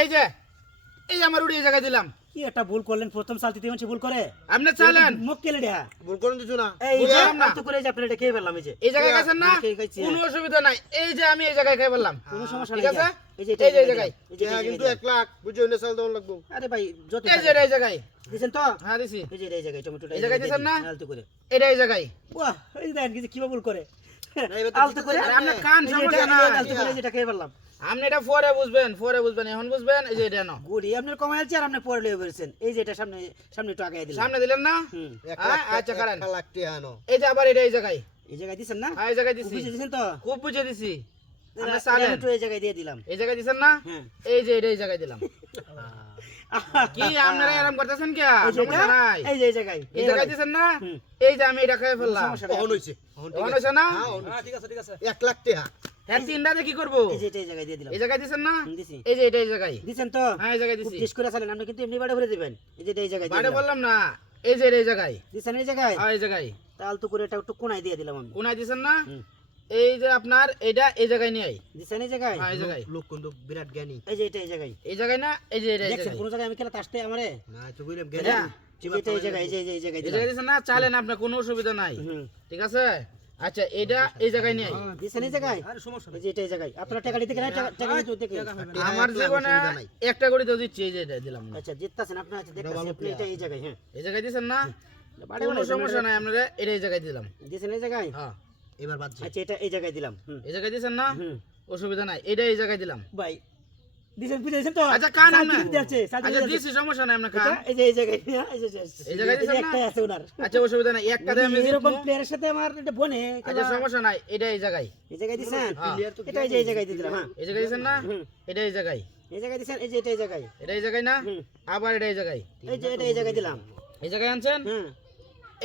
এই যে আমার রুটি এই জায়গায় দিলাম। কি একটা ভুল করলেন, প্রথম সাল দিতে মানুষ ভুল করে। আপনি চালেন মুখ কেলে দেয়া ভুল করেন কিছু না। এই যে বুঝলাম না। তো করে যে আপনারা এটা খেয়ে ফেললাম। এই জায়গায় গেছেন না, খেয়ে খাইছি। কোনো অসুবিধা নাই। এই যে আমি এই জায়গায় খাই বললাম, কোনো সমস্যা ঠিক নাই। আছে? এই যে এই জায়গায় এই যে কিন্তু 1 লাখ বুঝছো না চাল দেওয়া লাগবে। আরে ভাই যত এই যে এই জায়গায় দিছেন তো। হ্যাঁ দিছি। এই যে এই জায়গায় টমেটোটা এই জায়গায় দিছেন না? আলতো করে। এটা এই জায়গায় বাহ, এই দেখেন কি কি ভুল করে। না, এবার তো আলতো করে দিতেছে না। আপনার কান এই যে সমস্যা এটা- না। আলতো করে যেটা খেয়ে ফেললাম। আপনি এটা পরে বুঝবেন, এখন বুঝবেন। এই যে এটা নাও, গুড়ি আপনার কমাইলছে আর আপনি পরে লয়ে বলেছেন। এই যে এটা সামনে সামনে একটু আগায় দিলাম। সামনে দিলেন না? 1 হ্যাঁ, লাখ আচ্ছা, কারেন। 1 লাখ টাকা আনো। এই যে আবার এটা এই জায়গায়, এই জায়গায় দিছেন না? হ্যাঁ এই জায়গায় দিছি। বুঝে দিছেন তো? খুব বুঝে দিছি। আপনি এটা চালেন একটু এই জায়গায় দিয়ে দিলাম। এই জায়গায় দিছেন না? হ্যাঁ। এই যে এটা এই জায়গায় দিলাম। কি আপনারা এরকম করতেছেন কি? এই যে সমস্যা এটা, নাই। এই যে এই জায়গায় এই জায়গায় দিছেন না? হুম। এই যে আমি এটা খেয়ে ফেললাম। সমস্যা নাই। অহন হইছে। অহন ঠিক অহন আছে। হইছে না? হ্যাঁ, অহন হইছে। ঠিক আছে ঠিক আছে। 1 লাখ টাকা। হ্যাঁ তিনটাতে কি করবো? এই যে এটা এই জায়গায় দিয়ে দিলাম। এই জায়গায় দিছেন না? দিছি। এই যে এটা এই জায়গায়। দিছেন তো? হ্যাঁ এই জায়গায় খুব দিছি। টেস্ট করে চালেন, আপনি কিন্তু এমনি বাড়ে ভরে দিবেন। এই যে এটা এই জায়গায় দিয়ে বাড়ে দিলাম। বললাম না, এই যে এটা এই জায়গায়। দিছেন এই জায়গায়? হ্যাঁ এই জায়গায়। তাল তো করে এটা একটু কোনায় দিয়ে দিলাম আমি। কোনায় দিছেন না? হুম। এই যে আপনার এটা এই জায়গায় নিয়ে আই। দিছেন এই জায়গায়? হ্যাঁ এই জায়গায়। লোক কিন্তু বিরাট জ্ঞানী। এই যে এটা এই জায়গায়। এই জায়গায় না, এই যে এটা এই দেখছেন জায়গায়। কোন জায়গায় আমি খেলা আসতে আমারে? না তো কইলাম এটা? জ্ঞানী। এই যে এটা এই জায়গায়, এই যে এই জায়গায় এই দিলাম। জায়গায় দিছেন না? চালেন আপনার কোনো অসুবিধা নাই। হুম। ঠিক আছে? আচ্ছা এটা এই জায়গায় নিয়ে আই। দিছেন এই জায়গায়? আরে সমস্যা এই যে এটা এই জায়গায়। আপনারা টাকা দিতে গেলে টাকা দিতে দেখেন। আমার জীবনে একটা করে তো দিচ্ছি, এই যে এটা দিলাম না। আচ্ছা জিততাছেন আপনারা, আচ্ছা দেখতাছেন আপনি এটা এই জায়গায়। হ্যাঁ এই জায়গায় দিছেন না? বাড়ি কোনো সমস্যা নাই, আপনারা এটা এই জায়গায় দিলাম। দিছেন এই জায়গায়? হ্যাঁ এবার বাদ যাই। আচ্ছা এটা এই জায়গায় দিলাম। হুম এই জায়গায় দিছেন না? হুম। অসুবিধা নাই, এটা এই জায়গায় দিলাম। ভাই দিছেন বুঝে দিছেন তো? আচ্ছা কান সাত আপনি। দিতে যাচ্ছে, সাত দিতে আচ্ছা যাচ্ছে। দিছি, সমস্যা নাই আপনার কান। এটা এই যে এই জায়গায়, এই যে এই জায়গায় দিছেন না? একটাই আছে ওনার। আচ্ছা অসুবিধা নাই, একটা দিয়ে আমি এরকম জিতবো। প্লেয়ারের সাথে আমার এটা বনে আচ্ছা সমস্যা নাই, এটা এই জায়গায়। এই জায়গায় দিছেন? হ্যাঁ। এটা এই যে এই জায়গায় দিয়ে দিলাম। হ্যাঁ এই জায়গায় দিছেন না? হুম। এটা এই জায়গায়। এই জায়গায় দিছেন, এই যে এটা এই জায়গায়। এটা এই জায়গায় না? হুম। আবার এটা এই জায়গায়। এই যে এটা এই জায়গায় দিলাম। এই জায়গায় আনছেন? হুম।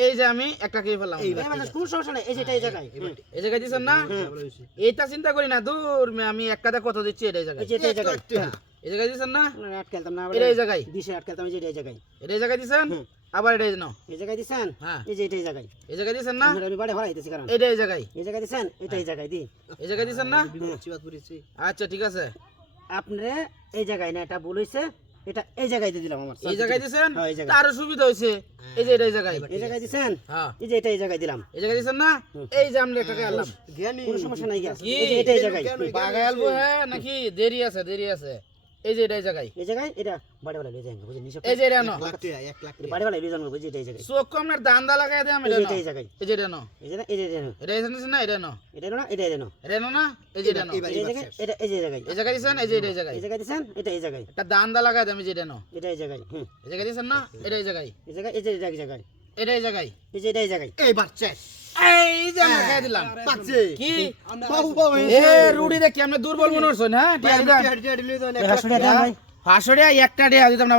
এই যে আমি একটা খেয়ে ফেললাম। এই মানে কোনো সমস্যা নাই, এই যে এটা এই জায়গায়। হুম। এই জায়গায় দিছেন না? ভালো হইছে। এইটা চিন্তা করি না, দূর আমি একটাতে কত দিচ্ছি, এটা এই এই জায়গায়। যে এটা এই 1 জায়গায়। লাখ টাকা। এই জায়গায় দিছেন না? আপনারা আটকালতাম না, এটা এই জায়গায়। দিশে আটকালতাম, এই যে এটা এই জায়গায়। এটা এই জায়গায় দিছেন? হুম। আবার এটা এই নাও। এই জায়গায় দিছেন? হ্যাঁ। এই যে এটা এই জায়গায়। এই জায়গায় দিছেন না? আমি বাড়ি ভাড়াইতেছি কারণ। এটা এই জায়গায়। এই জায়গায় দিছেন? এটা এই জায়গায় দি। এই জায়গায় দিছেন না? চিবাত পড়েছি। আচ্ছা ঠিক আছে। আপনারে এই জায়গায় না, এটা ভুল হইছে। এটা এই জায়গায় দিয়ে দিলাম আমার। এই জায়গায় দিছেন? হ্যাঁ, এই জায়গায়। তারও সুবিধা হয়েছে। এই যে এটা এই জায়গায়। এই জায়গায় দিছেন? হ্যাঁ এই যে এটা এই জায়গায় দিলাম। এই জায়গায় দিছেন না? এই যে আমরা একটা খেয়ে আনলাম। জ্ঞানী। কোনো সমস্যা নাই গ্যাস। কি? এই যে এটা এই জায়গায়। বাগায় আলবো হ্যাঁ নাকি দেরি আছে, দেরি আছে। এই যে এটা এই জায়গায়। এই জায়গায় এটা বাড়ি ভাড়া লয়ে যান, বুঝেন নিশা। এই যে এটা নাও। 1 লাখ টাকা, 1 লাখ টাকা। বাড়ি ভাড়া লয়ে যান, বুঝি এটা এই জায়গায়। চোখ আপনার দান্দা লাগাই দেয়, আমি এই এটা যে এটা নাও। এই জায়গায়। এই যে এটা নাও। এই যে না, এই যে এটা নাও। এটা দিছেন না? এটা নাও। এটা নাও না, এটা এটা নাও। এটা নাও না? এই যে এটা নাও। এবার এই জায়গায়, এটা এই যে জায়গায়। এই জায়গায় দিছেন? এই যে এটা এই জায়গায়। এই জায়গায় দিছেন? এটা এই জায়গায়। একটা দান্দা লাগাই দেয়, আমি যে এটা নাও। এটা এই জায়গায়। হুম। এই জায়গায় দিছেন না? এটা এই জায়গায়। এই জায়গায়, এই যে এটা এই জায়গায়। এটা এই জায়গায়। এই যে এটা এই জায়গায়। এইবার শেষ। এই যে আমরা খেয়ে দিলাম। বাচ্চে। কি? বাবু বাবু এ রুডি দেখি আপনি দুর্বল মনে হচ্ছেন, হ্যাঁ? টিয়া লইতো 1 লাখ টাকা। 500 টাকা দেন ভাই। 500 টাকা একটা টাকা দিতাম না।